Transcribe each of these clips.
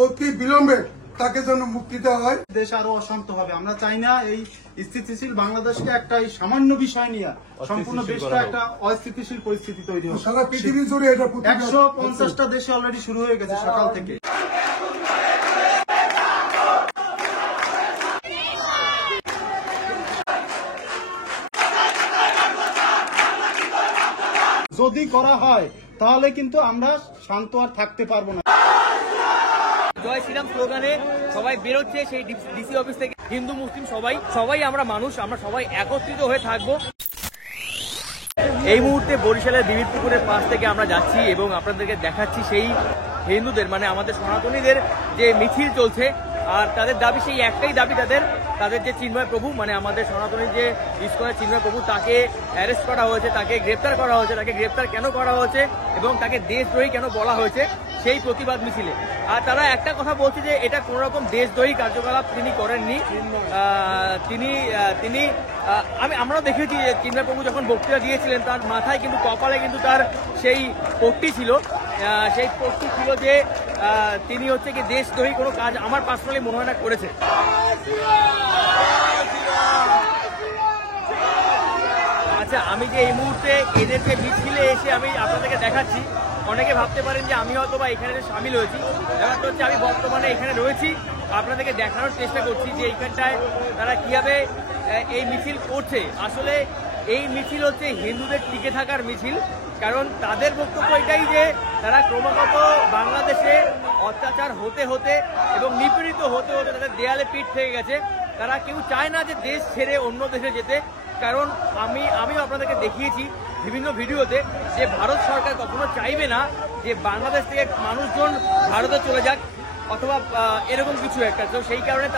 অতি বিলম্বে তাকে যেন মুক্তি দেওয়া হয়। দেশ আরো অশান্ত হবে। আমরা চাই না এই স্থিতিশীল বাংলাদেশকে একটা এই সামান্য বিষয় নিয়ে সম্পূর্ণ দেশটা একটা অস্থিতিশীল পরিস্থিতি তৈরি হবে। সারা পৃথিবী জুড়ে এটা 150টা দেশে অলরেডি শুরু হয়ে গেছে সকাল থেকে। যদি করা হয় তাহলে কিন্তু আমরা শান্ত আর থাকতে পারবো না। জয় শ্রীরাম স্লোগানে সবাই বেরোচ্ছে সেই ডিসি অফিস থেকে। হিন্দু মুসলিম সবাই আমরা মানুষ, আমরা সবাই একত্রিত হয়ে থাকবো। এই মুহূর্তে বরিশালের বিবিরপুকুরের পাশ থেকে আমরা যাচ্ছি এবং আপনাদেরকে দেখাচ্ছি সেই হিন্দুদের মানে আমাদের সনাতনীদের যে মিছিল চলছে। আর তাদের দাবি সেই একটাই দাবি, তাদের যে চিন্ময় প্রভু মানে আমাদের সনাতনী যে ইস্কনের চিন্ময় প্রভু তাকে অ্যারেস্ট করা হয়েছে, তাকে গ্রেপ্তার করা হয়েছে। তাকে গ্রেপ্তার কেন করা হয়েছে এবং তাকে দেশদ্রোহী কেন বলা হয়েছে সেই প্রতিবাদ মিছিলে। আর তারা একটা কথা বলছে যে এটা কোন রকম দেশদ্রোহী কার্যকলাপ তিনি করেননি। আমরাও দেখেছি যে চিন্ময় প্রভু যখন বক্তৃতা দিয়েছিলেন তার মাথায় কিন্তু কপালে কিন্তু তার সেই পট্টি ছিল, যে তিনি হচ্ছে কি দেশদ্রোহী কোনো কাজ আমার পার্সোনালি মনে হয় না করেছে। আচ্ছা, আমি যে এই মুহূর্তে এদেরকে মিছিলে এসে আমি আপনাদেরকে দেখাচ্ছি, অনেকে ভাবতে পারেন যে আমি হয়তো বা এখানে সামিল হয়েছি। ব্যাপারটা হচ্ছে আমি বর্তমানে এখানে রয়েছি, আপনাদেরকে দেখানোর চেষ্টা করছি যে এইখানটায় তারা কিভাবে এই মিছিল করছে। আসলে এই মিছিল হচ্ছে হিন্দুদের টিকে থাকার মিছিল, কারণ তাদের বক্তব্য এটাই যে তারা ক্রমাগত বাংলাদেশে অত্যাচার হতে হতে এবং নিপীড়িত হতে হতে তাদের দেয়ালে পিঠ থেকে গেছে। তারা কেউ চায় না যে দেশ ছেড়ে অন্য দেশে যেতে, কারণ আমিও আপনাদেরকে দেখিয়েছি বিভিন্ন ভিডিওতে যে ভারত সরকার কখনো চাইবে না যে বাংলাদেশ থেকে মানুষজন ভারতে চলে যাক অথবা এরকম কিছু একটা। তো সেই কারণে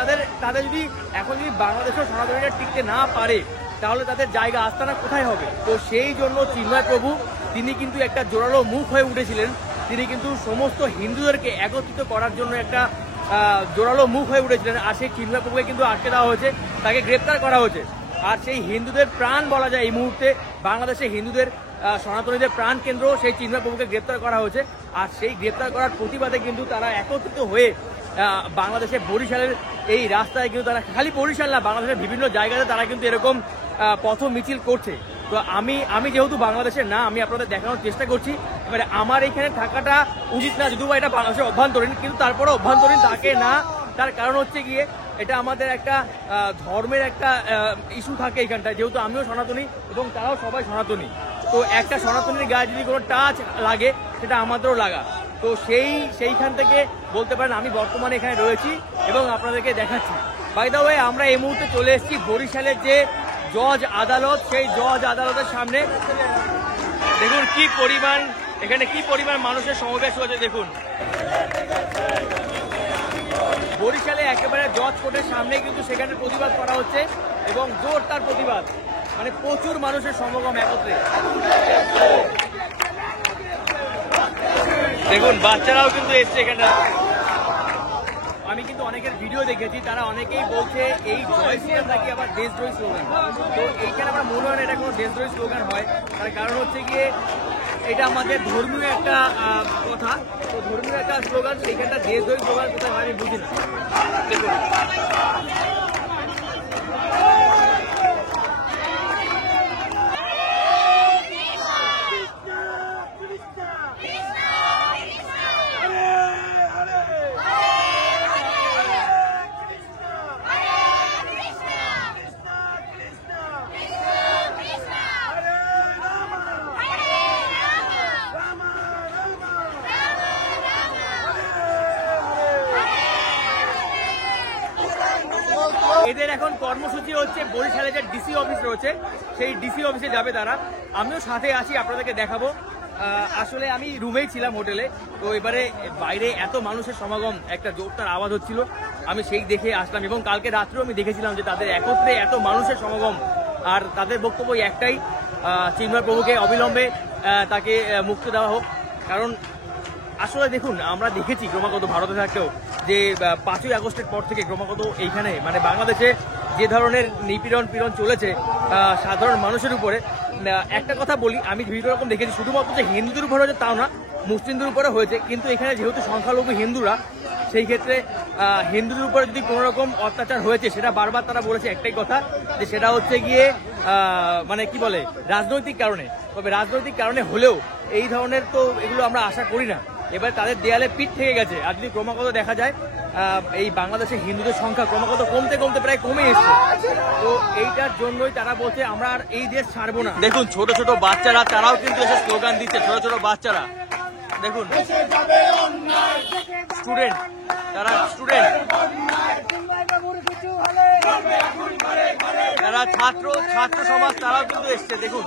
তাদের যদি এখন যদি বাংলাদেশের সনাতনীরা টিকতে না পারে তাহলে তাদের জায়গা আস্তানা কোথায় হবে? তো সেই জন্য চিন্ময় প্রভু তিনি কিন্তু একটা জোরালো মুখ হয়ে উঠেছিলেন। তিনি কিন্তু সমস্ত হিন্দুদেরকে একত্রিত করার জন্য একটা জোরালো মুখ হয়ে উঠেছিলেন। আর সেই চিন্ময় প্রভুকে কিন্তু আটকে দেওয়া হয়েছে, তাকে গ্রেপ্তার করা হয়েছে। আর সেই হিন্দুদের প্রাণ বলা যায় এই মুহূর্তে বাংলাদেশে হিন্দুদের সনাতনীদের প্রাণ কেন্দ্র সেই চিন্ময় প্রভুকে গ্রেপ্তার করা হয়েছে। আর সেই গ্রেপ্তার করার প্রতিবাদে কিন্তু তারা একত্রিত হয়ে বাংলাদেশের বরিশালের এই রাস্তায় কিন্তু তারা খালি বরিশাল না বাংলাদেশের বিভিন্ন জায়গাতে তারা কিন্তু এরকম পথ মিছিল করছে। তো আমি যেহেতু বাংলাদেশের না, আমি আপনাদের দেখানোর চেষ্টা করছি। এবারে আমার এখানে থাকাটা উচিত না, যদিও এটা বাংলাদেশের অভ্যন্তরীণ, কিন্তু তারপরে অভ্যন্তরীণ থাকে না। তার কারণ হচ্ছে গিয়ে এটা আমাদের একটা ধর্মের একটা ইস্যু থাকে এখানটায়, যেহেতু আমিও সনাতনী এবং তারাও সবাই সনাতনী। তো একটা সনাতনীর গায়ে যদি কোনো টাচ লাগে সেটা আমাদেরও লাগা। তো সেইখান থেকে বলতে পারেন আমি বর্তমানে এখানে রয়েছি এবং আপনাদেরকে দেখাচ্ছি। বাই দ্য ওয়ে, আমরা এই মুহূর্তে চলে এসেছি বরিশালের যে জজ আদালত, সেই জজ আদালতের সামনে। দেখুন এখানে কি পরিমাণ মানুষের সমাবেশ হয়েছে। দেখুন বরিশালে একেবারে জজ কোর্টের সামনে কিন্তু সেখানে প্রতিবাদ করা হচ্ছে এবং জোরদার প্রতিবাদ, মানে প্রচুর মানুষের সমাগম একত্রে। দেখুন বাচ্চারাও কিন্তু এসছে এখানে। আমি কিন্তু অনেকের ভিডিও দেখেছি, তারা অনেকেই বলছে এই জয় শ্রীরাম নাকি আবার দেশদ্রোহী স্লোগান। তো এইখানে আমার মনে হয় না এটা কোনো দেশদ্রোহী স্লোগান হয়। তার কারণ হচ্ছে গিয়ে এটা আমাদের ধর্মীয় একটা কথা, তো ধর্মীয় একটা স্লোগান, সেইখানটা দেশদ্রোহী স্লোগান কোথায় হয় আমি বুঝি না। দেখুন এদের এখন কর্মসূচি হচ্ছে বরিশালে যে ডিসি অফিস রয়েছে সেই ডিসি অফিসে যাবে তারা। আমিও সাথে আছি, আপনাদেরকে দেখাবো। আসলে আমি রুমেই ছিলাম হোটেলে, তো এবারে বাইরে এত মানুষের সমাগম, একটা জোরদার আওয়াজ হচ্ছিল, আমি সেই দেখে আসলাম। এবং কালকে রাত্রেও আমি দেখেছিলাম যে তাদের একত্রে এত মানুষের সমাগম। আর তাদের বক্তব্য একটাই, চিন্ময় প্রভুকে অবিলম্বে তাকে মুক্তি দেওয়া হোক। কারণ আসলে দেখুন আমরা দেখেছি ক্রমাগত ভারতে থাকতেও যে 5ই আগস্টের পর থেকে ক্রমাগত এইখানে মানে বাংলাদেশে যে ধরনের নিপীড়ন চলেছে সাধারণ মানুষের উপরে। একটা কথা বলি, আমি বিভিন্ন রকম দেখেছি, শুধুমাত্র যে হিন্দুদের উপরে হয়েছে তাও না, মুসলিমদের উপরে হয়েছে। কিন্তু এখানে যেহেতু সংখ্যালঘু হিন্দুরা, সেই ক্ষেত্রে হিন্দুদের উপরে যদি কোনো রকম অত্যাচার হয়েছে সেটা বারবার তারা বলেছে একটাই কথা, যে সেটা হচ্ছে গিয়ে মানে কি বলে রাজনৈতিক কারণে। তবে রাজনৈতিক কারণে হলেও এই ধরনের তো এগুলো আমরা আশা করি না। এবার তাদের দেয়ালে পিঠ থেকে গেছে। আর যদি ক্রমাগত দেখা যায় এই বাংলাদেশে হিন্দুদের সংখ্যা ক্রমাগত কমতে কমতে প্রায় কমে এসছে, তো এইটার জন্যই তারা বলছে আমরা আর এই দেশ ছাড়বো না। দেখুন ছোট ছোট বাচ্চারা তারাও কিন্তু এসে স্লোগান দিচ্ছে, ছোট ছোট বাচ্চারা দেখুন, স্টুডেন্ট, তারা স্টুডেন্ট, যারা ছাত্র সমাজ তারাও কিন্তু এসছে। দেখুন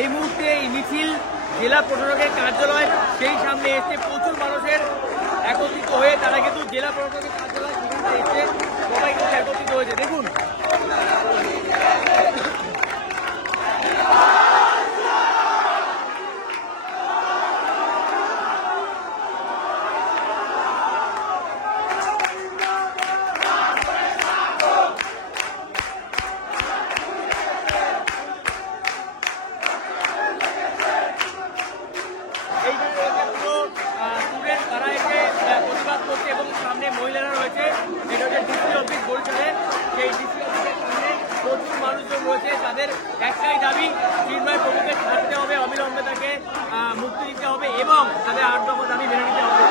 এই মুহূর্তে এই মিছিল জেলা প্রশাসকের কার্যালয় সেই সামনে এসে প্রচুর মানুষের একত্রিত হয়ে তারা কিন্তু জেলা প্রশাসকের কার্যালয় সেখানে এসে সবাই কিন্তু একত্রিত হয়েছে। দেখুন মহিলারা রয়েছে, এটা হচ্ছে ডিসি অফিস বরিশালে। সেই ডিসি অফিসের সামনে প্রচুর মানুষজন রয়েছে, তাদের একটাই দাবি চিন্ময় প্রভুকে ছাড়তে হবে, অবিলম্বে তাকে মুক্তি দিতে হবে এবং তাদের 8 দফা দাবি মেনে নিতে হবে।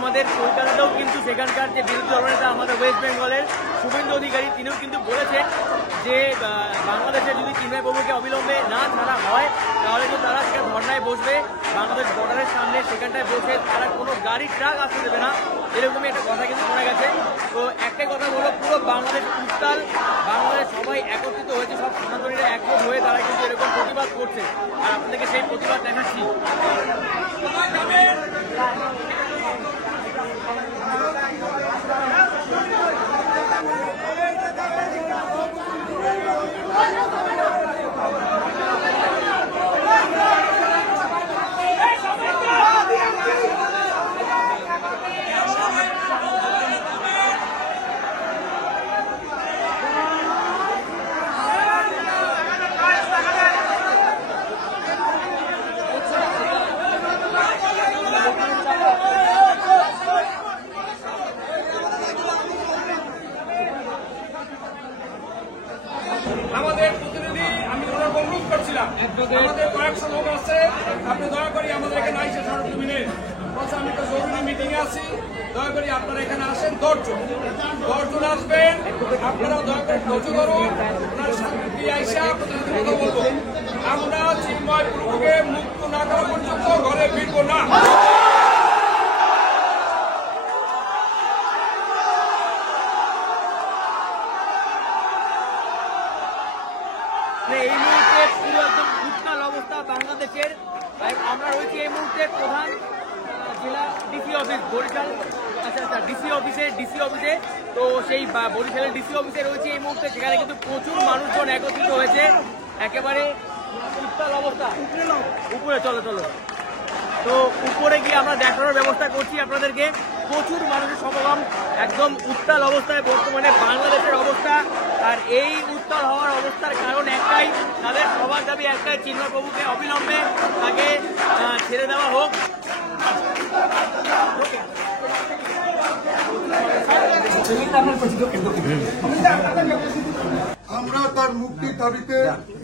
আমাদের কলকাতাতেও কিন্তু সেখানকার যে বিরোধী দলনেতা আমাদের ওয়েস্ট বেঙ্গলের শুভেন্দু অধিকারী তিনিও কিন্তু বলেছেন যে বাংলাদেশে যদি চিন্ময় প্রভুকে অবিলম্বে না ছাড়া হয় তাহলে কিন্তু তারা সেখানে ধর্নায় বসবে, বাংলাদেশ বর্ডারের সামনে সেখানটায় বসে তারা কোনো গাড়ি ট্রাক আসতে দেবে না, এরকমই একটা কথা কিন্তু শোনা গেছে। তো একটাই কথা বলো, পুরো বাংলাদেশ উত্তাল, বাংলাদেশ সবাই একত্রিত হয়েছে, সব সনাতনীরা একজোট হয়ে তারা কিন্তু এরকম প্রতিবাদ করছে, আর আপনাদেরকে সেই প্রতিবাদ দেখাচ্ছি। মিটিং আছি, দয়া করে আপনারা এখানে আসেন 10 জন আসবেন। আপনারা দয়া করে ধৈর্য ধরুন, আপনারা শান্তি আইসা আপনাদের সাথে কথা বলবো। আমরা চিন্ময় প্রভুকে মুক্ত না করা পর্যন্ত ঘরে ফিরবো না। এই মুহূর্তে পুরো একদম উত্তাল অবস্থা বাংলাদেশের। আমরা রয়েছি এই মুহূর্তে প্রধান জেলা ডিসি অফিস বরিশাল। আচ্ছা ডিসি অফিসে তো সেই বরিশালের ডিসি অফিসে রয়েছে এই মুহূর্তে, সেখানে কিন্তু প্রচুর মানুষজন একত্রিত হয়েছে, একেবারে উত্তাল অবস্থা। উপরে চলো তো উপরে গিয়ে আমরা দেখানোর ব্যবস্থা করছি আপনাদেরকে। প্রচুর মানুষের সমাগম, একদম উত্তাল অবস্থায় বর্তমানে বাংলাদেশের অবস্থা। আর এই উত্তাল হওয়ার অবস্থার কারণ একটাই, তাদের সবার দাবি একটাই, চিন্ময় প্রভুকে অবিলম্বে তাকে ছেড়ে দেওয়া হোক। আমরা তার মুক্তির দাবিতে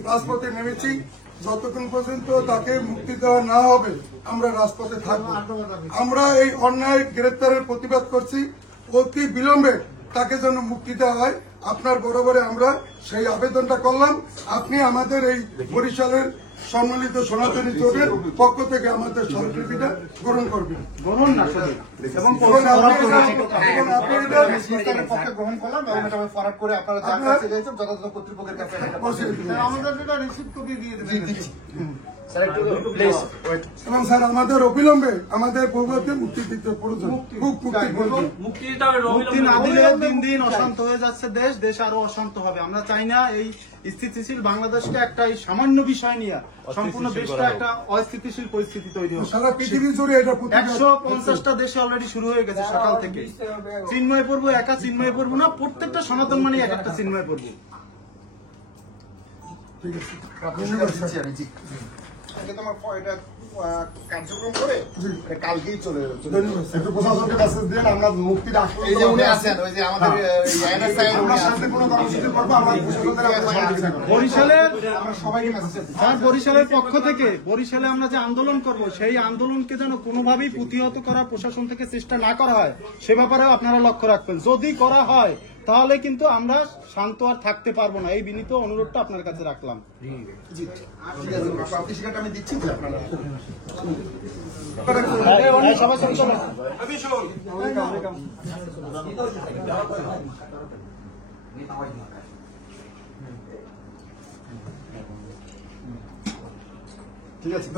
রাজপথে নেমেছি। যতক্ষণ পর্যন্ত তাকে মুক্তি দেওয়া না হবে আমরা রাজপথে থাকবো। আমরা এই অন্যায় গ্রেপ্তারের প্রতিবাদ করছি। অতি বিলম্বে তাকে যেন মুক্তি দেওয়া হয়। আপনার বরাবরে আমরা সেই আবেদনটা করলাম। আপনি আমাদের এই বরিশালের সম্মিলিত সনাতনী জোটের পক্ষ থেকে আমাদের স্বীকৃতিটা গ্রহণ করবেন। গ্রহণ না শুধু, এবং বিস্তারের পক্ষে গ্রহণ করলাম এবং এটা ফরওয়ার্ড করে আপনারা যার কাছে গেছেন যথাযথ কর্তৃপক্ষের কাছে আমাদের যেটা রিসিভ কপি দিয়ে দেবেন। এবং স্যার আমাদের অবিলম্বে আমাদের পূর্বতে মুক্তি দিতে প্রয়োজন। মুক্তি না দিলে দিন দিন অশান্ত হয়ে যাচ্ছে দেশ আরো অশান্ত হবে। আমরা চাই না এই স্থিতিশীল বাংলাদেশকে একটা এই সামান্য বিষয় নিয়ে সম্পূর্ণ দেশটা একটা অস্থিতিশীল পরিস্থিতি তৈরি হবে। সারা পৃথিবী জুড়ে এটা 150টা দেশে অলরেডি শুরু হয়ে গেছে সকাল থেকে। চিন্ময় পর্ব একা চিন্ময় পর্ব না, প্রত্যেকটা সনাতন মানে এক একটা চিন্ময় পর্ব। তোমার এটা কার্যক্রম করে কালকেই চলে যাচ্ছে। একটু প্রশাসনকে মেসেজ দেন আমরা মুক্তিটা এই যে উনি আছেন ওই যে আমাদের আমরা শান্তিপূর্ণ কর্মসূচি করবো। আমরা বরিশালের পক্ষ থেকে বরিশালে আমরা যে আন্দোলন করব, সেই আন্দোলনকে যেন কোনোভাবেই প্রতিহত করা প্রশাসন থেকে চেষ্টা না করা হয় সে ব্যাপারেও আপনারা লক্ষ্য রাখবেন। যদি করা হয় তাহলে কিন্তু আমরা শান্ত আর থাকতে পারবো না। এই বিনীত অনুরোধটা আপনার কাছে রাখলাম। আমি দিচ্ছি আপনারা ঠিক আছে।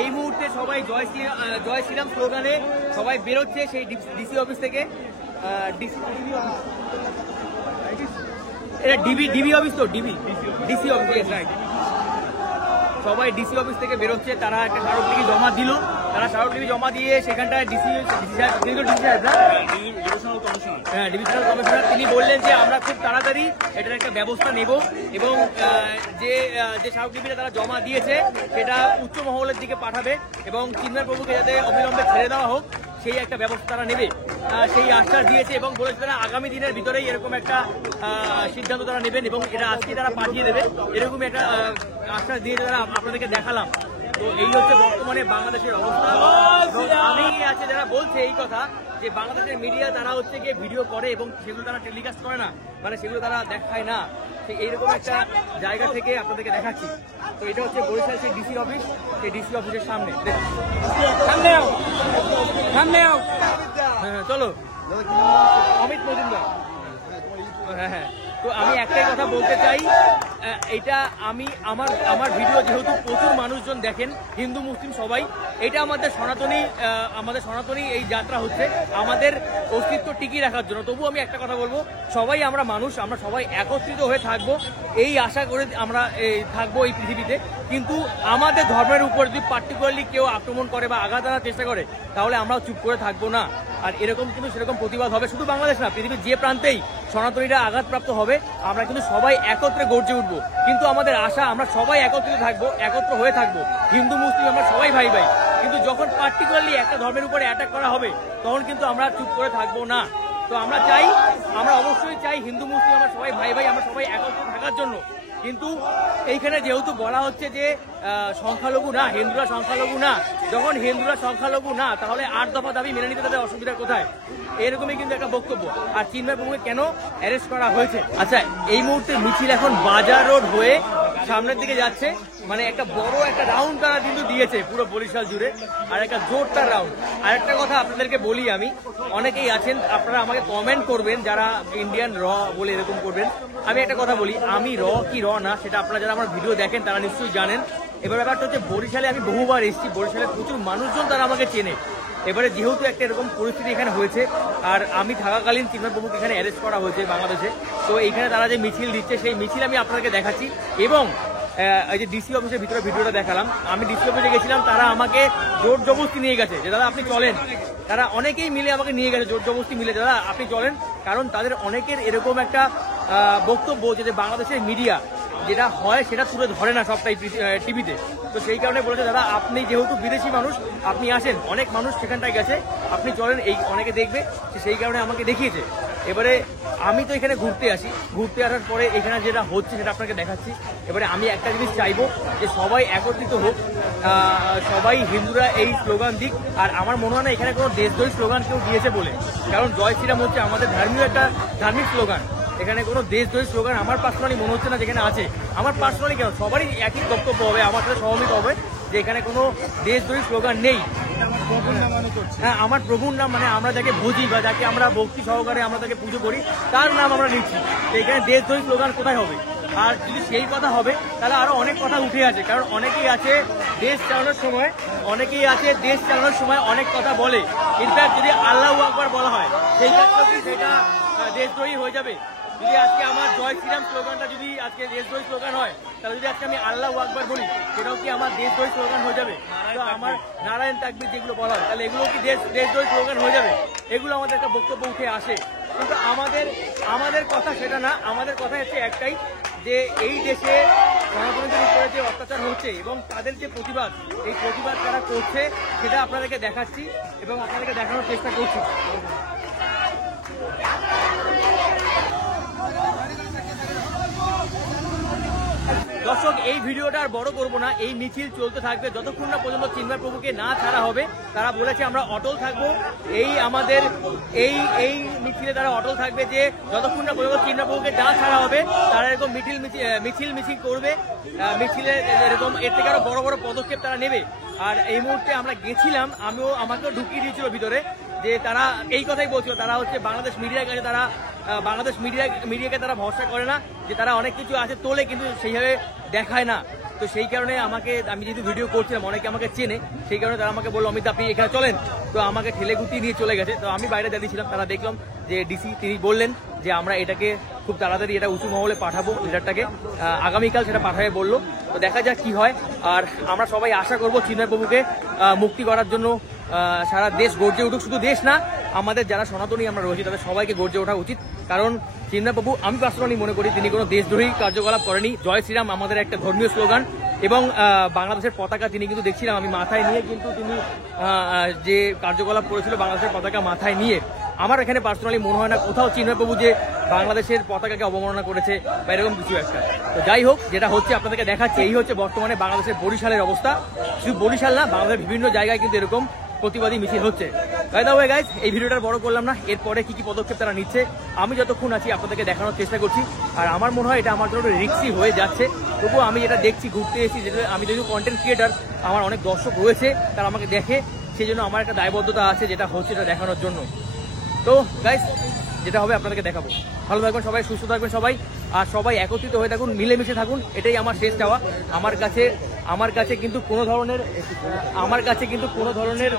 এই মুহূর্তে সবাই জয় শ্রীরাম স্লোগানে সবাই বেরোচ্ছে সেই ডিসি অফিস থেকে। এটা ডিবি অফিস তো, ডিসি অফিস, সবাই ডিসি অফিস থেকে বেরোচ্ছে। তারা একটা স্মারকলিপি জমা দিল। তারা স্মারকলিপি জমা দিয়ে সেখানটায় ডিভিশনাল কমিশনার তিনি বললেন যে আমরা খুব তাড়াতাড়ি এটার একটা ব্যবস্থা নেব এবং যে স্মারকলিপিটা তারা জমা দিয়েছে সেটা উচ্চ মহলের দিকে পাঠাবে এবং চিন্ময় প্রভুকে যাতে অবিলম্বে ছেড়ে দেওয়া হোক সেই একটা ব্যবস্থা তারা নেবে, সেই আশ্বাস দিয়েছে এবং বলেছে তারা আগামী দিনের ভিতরেই এরকম একটা সিদ্ধান্ত তারা নেবেন এবং এটা আজকে তারা পাঠিয়ে দেবে, এরকম একটা আশ্বাস দিয়ে তারা আপনাদেরকে দেখালাম। তো এই হচ্ছে বর্তমানে বাংলাদেশের অবস্থা। আমি আছে যারা বলছে এই কথা যে বাংলাদেশের মিডিয়া তারা হচ্ছে গিয়ে ভিডিও করে এবং সেগুলো তারা টেলিকাস্ট করে না, মানে সেগুলো তারা দেখায় না, এইরকম একটা জায়গা থেকে আপনাদেরকে দেখাচ্ছি। তো এটা হচ্ছে বরিশাল সেই ডিসি অফিস, সেই ডিসি অফিসের সামনে। হ্যাঁ চলো অমিত মজুমদার। হ্যাঁ তো আমি একটাই কথা বলতে চাই, এটা আমি আমার ভিডিও যেহেতু প্রচুর মানুষজন দেখেন, হিন্দু মুসলিম সবাই, এটা আমাদের সনাতনী এই যাত্রা হচ্ছে আমাদের অস্তিত্ব টিকিয়ে রাখার জন্য। তবু আমি একটা কথা বলবো, সবাই আমরা মানুষ, আমরা সবাই একত্রিত হয়ে থাকবো এই আশা করে আমরা থাকবো এই পৃথিবীতে। কিন্তু আমাদের ধর্মের উপর যদি পার্টিকুলারলি কেউ আক্রমণ করে বা আঘাত আনার চেষ্টা করে তাহলে আমরাও চুপ করে থাকবো না। আর এরকম কিন্তু সেরকম প্রতিবাদ হবে, শুধু বাংলাদেশ না, পৃথিবীর যে প্রান্তেই সনাতনীরা আঘাতপ্রাপ্ত হবে আমরা কিন্তু সবাই একত্রে গর্জে উঠবো। কিন্তু আমাদের আশা আমরা সবাই একত্রিত থাকবো, একত্র হয়ে থাকবো, হিন্দু মুসলিম আমরা সবাই ভাই ভাই। কিন্তু যখন পার্টিকুলারলি একটা ধর্মের উপরে অ্যাটাক করা হবে তখন কিন্তু আমরা চুপ করে থাকবো না। তো আমরা অবশ্যই চাই হিন্দু মুসলিম আমরা সবাই ভাই ভাই আমরা সবাই একত্রে থাকার জন্য। কিন্তু এইখানে যেহেতু বলা হচ্ছে যে সংখ্যালঘু না, হিন্দুরা সংখ্যালঘু না, যখন হিন্দুরা সংখ্যালঘু না তাহলে 8 দফা দাবি মেনে নিতে তাদের অসুবিধা কোথায়? এরকমই কিন্তু একটা বক্তব্য। আর চিন্ময় প্রভুকে কেন অ্যারেস্ট করা হয়েছে? আচ্ছা, এই মুহূর্তে মিছিল এখন বাজার রোড হয়ে সামনের দিকে যাচ্ছে, মানে একটা বড় একটা রাউন্ড তারা কিন্তু দিয়েছে পুরো বরিশাল জুড়ে, আর একটা জোরদার রাউন্ড। আর একটা কথা আপনাদেরকে বলি, আমি অনেকেই আছেন আপনারা আমাকে কমেন্ট করবেন যারা ইন্ডিয়ান র বলে এরকম করবেন। আমি একটা কথা বলি, আমি র কি র না সেটা আপনারা যারা আমার ভিডিও দেখেন তারা নিশ্চয়ই জানেন। এবার ব্যাপারটা হচ্ছে বরিশালে আমি বহুবার এসেছি, বরিশালে প্রচুর মানুষজন তারা আমাকে চেনে। এবারে যেহেতু একটা এরকম পরিস্থিতি এখানে হয়েছে আর আমি থাকাকালীন চিন্ময় প্রভুকে এখানে অ্যারেস্ট করা হয়েছে বাংলাদেশে, তো এইখানে তারা যে মিছিল দিচ্ছে সেই মিছিল আমি আপনাদেরকে দেখাচ্ছি। এবং এই যে ডিসি অফিসের ভিতরে ভিডিওটা দেখালাম, আমি ডিসি অফিসে গেছিলাম, তারা আমাকে জোর জবরদস্তি নিয়ে গেছে যে দাদা আপনি চলেন। তারা অনেকেই মিলে আমাকে নিয়ে গেছে জোর জবরদস্তি মিলে, দাদা আপনি চলেন। কারণ তাদের অনেকের এরকম একটা বক্তব্য যে বাংলাদেশের মিডিয়া যেটা হয় সেটা তুলে ধরে না সবটাই টিভিতে। তো সেই কারণে বলেছে দাদা আপনি যেহেতু বিদেশি মানুষ আপনি আসেন, অনেক মানুষ সেখানটায় গেছে, আপনি চলেন, এই অনেকে দেখবে, সেই কারণে আমাকে দেখিয়েছে। এবারে আমি তো এখানে ঘুরতে আসি, ঘুরতে আসার পরে এখানে যেটা হচ্ছে সেটা আপনাকে দেখাচ্ছি। এবারে আমি একটা জিনিস চাইবো যে সবাই একত্রিত হোক, সবাই হিন্দুরা এই স্লোগান দিক। আর আমার মনে হয় না এখানে কোনো দেশদ্রোহী স্লোগান কেউ দিয়েছে বলে, কারণ জয় শ্রীরাম হচ্ছে আমাদের ধর্মীয় একটা ধার্মিক স্লোগান। এখানে কোনো দেশদ্রোহী স্লোগান আমার পার্সোনালি মনে হচ্ছে না যেখানে আছে। আমার পার্সোনালি কেন সবারই একই বক্তব্য হবে, আমার সাথে সহমত হবে যে এখানে কোনো দেশদ্রোহী স্লোগান নেই। হ্যাঁ, আমার প্রভুর নাম মানে আমরা যাকে বুঝি বা যাকে আমরা ভক্তি সহকারে আমরা তাকে পুজো করি তার নাম আমরা নিচ্ছি। এখানে দেশদ্রোহী স্লোগান কোথায় হবে? আর যদি সেই কথা হবে তাহলে আরো অনেক কথা উঠে আছে, কারণ অনেকেই আছে দেশ চালানোর সময় অনেক কথা বলে। ইনফ্যাক্ট যদি আল্লাহু আকবার বলা হয় সেই ক্ষেত্রে কি সেটা দেশদ্রোহী হয়ে যাবে? যদি আজকে আমার জয় শ্রীরাম স্লোগানটা যদি আজকে দেশদ্রোহী স্লোগান হয়, তাহলে যদি আজকে আমি আল্লাহু আকবার বলি সেটাও কি আমার দেশদ্রোহী স্লোগান হয়ে যাবে? তো আমার নারায়ণ তাকবীর যেগুলো বলা হয় তাহলে এগুলো কি দেশদ্রোহী স্লোগান হয়ে যাবে? এগুলো আমাদের একটা বক্তব্য উঠে আসে, কিন্তু আমাদের কথা সেটা না। আমাদের কথা হচ্ছে একটাই, যে এই দেশে সনাতনীদের উপরে যে অত্যাচার হচ্ছে এবং তাদের যে প্রতিবাদ, এই প্রতিবাদ তারা করছে সেটা আপনাদেরকে দেখাচ্ছি এবং আপনাদেরকে দেখানোর চেষ্টা করছি। দর্শক, এই ভিডিওটা আর বড় করবো না, এই মিছিল চলতে থাকবে যতক্ষণ না পর্যন্ত চিন্ময় প্রভুকে না ছাড়া হবে। তারা বলেছে আমরা অটল থাকবো, আমাদের এই মিছিলে তারা অটল থাকবে যে যতক্ষণ না পর্যন্ত চিন্ময় প্রভুকে না ছাড়া হবে তারা এরকম মিছিল করবে। মিছিলে এরকম এর থেকে আরো বড় বড় পদক্ষেপ তারা নেবে। আর এই মুহূর্তে আমরা গেছিলাম, আমাকেও ঢুকিয়ে দিয়েছিল ভিতরে, যে তারা এই কথাই বলছিল, তারা হচ্ছে বাংলাদেশ মিডিয়ার কাছে তারা বাংলাদেশ মিডিয়াকে তারা ভরসা করে না, যে তারা অনেক কিছু আছে তোলে কিন্তু সেইভাবে দেখায় না। তো সেই কারণে আমি যেহেতু ভিডিও করছিলাম, অনেকে আমাকে চেনে, সেই কারণে তারা আমাকে বললো অমিত আপনি এখানে চলেন। তো আমাকে ঠেলে গুটিয়ে নিয়ে চলে গেছে। তো আমি বাইরে দাঁড়িয়েছিলাম, তারা দেখলাম যে ডিসি তিনি বললেন যে আমরা এটাকে খুব তাড়াতাড়ি এটা উঁচু মহলে পাঠাবো, লিডারটাকে আগামীকাল সেটা পাঠাবে বললো। তো দেখা যাক কি হয়। আর আমরা সবাই আশা করবো চিন্ময় প্রভুকে মুক্তি করার জন্য সারা দেশ গর্জে উঠুক। শুধু দেশ না, আমাদের যারা সনাতনী আমরা রয়েছি তাদের সবাইকে গর্জে ওঠা উচিত। কারণ চিন্ময় প্রভু, আমি পার্সোনালি মনে করি তিনি কোনো দেশদ্রোহী কার্যকলাপ করেনি। জয় শ্রীরাম আমাদের একটা ধর্মীয় স্লোগান এবং বাংলাদেশের পতাকা তিনি কিন্তু দেখছিলাম আমি মাথায় নিয়ে কিন্তু তিনি যে কার্যকলাপ করেছিল বাংলাদেশের পতাকা মাথায় নিয়ে, আমার এখানে পার্সোনালি মনে হয় না কোথাও চিন্ময় প্রভু যে বাংলাদেশের পতাকাকে অবমাননা করেছে বা এরকম কিছু একটা। তো যাই হোক, যেটা হচ্ছে আপনাদেরকে দেখাচ্ছে, এই হচ্ছে বর্তমানে বাংলাদেশের বরিশালের অবস্থা। শুধু বরিশাল না, বাংলাদেশের বিভিন্ন জায়গায় কিন্তু এরকম প্রতিবাদী মিছিল হচ্ছে। গাইজ, এই ভিডিওটা বড় করলাম না, এরপরে কি কি পদক্ষেপ তারা নিচ্ছে আমি যতক্ষণ আছি আপনাদেরকে দেখানোর চেষ্টা করছি। আর আমার মনে হয় এটা আমার জন্য রিস্কি হয়ে যাচ্ছে, তবুও আমি যেটা দেখছি, ঘুরতে এসেছি, যেটা আমি যেহেতু কন্টেন্ট ক্রিয়েটার, আমার অনেক দর্শক রয়েছে, তারা আমাকে দেখে, সেই জন্য আমার একটা দায়বদ্ধতা আছে যেটা হচ্ছে এটা দেখানোর জন্য। তো গাইজ, যেটা হবে আপনাদেরকে দেখাবো। ভালো থাকবেন সবাই, সুস্থ থাকবেন সবাই, আর সবাই একত্রিত হয়ে থাকুন, মিলেমিশে থাকুন, এটাই আমার শেষ চাওয়া। আমার কাছে কিন্তু কোনো ধরনের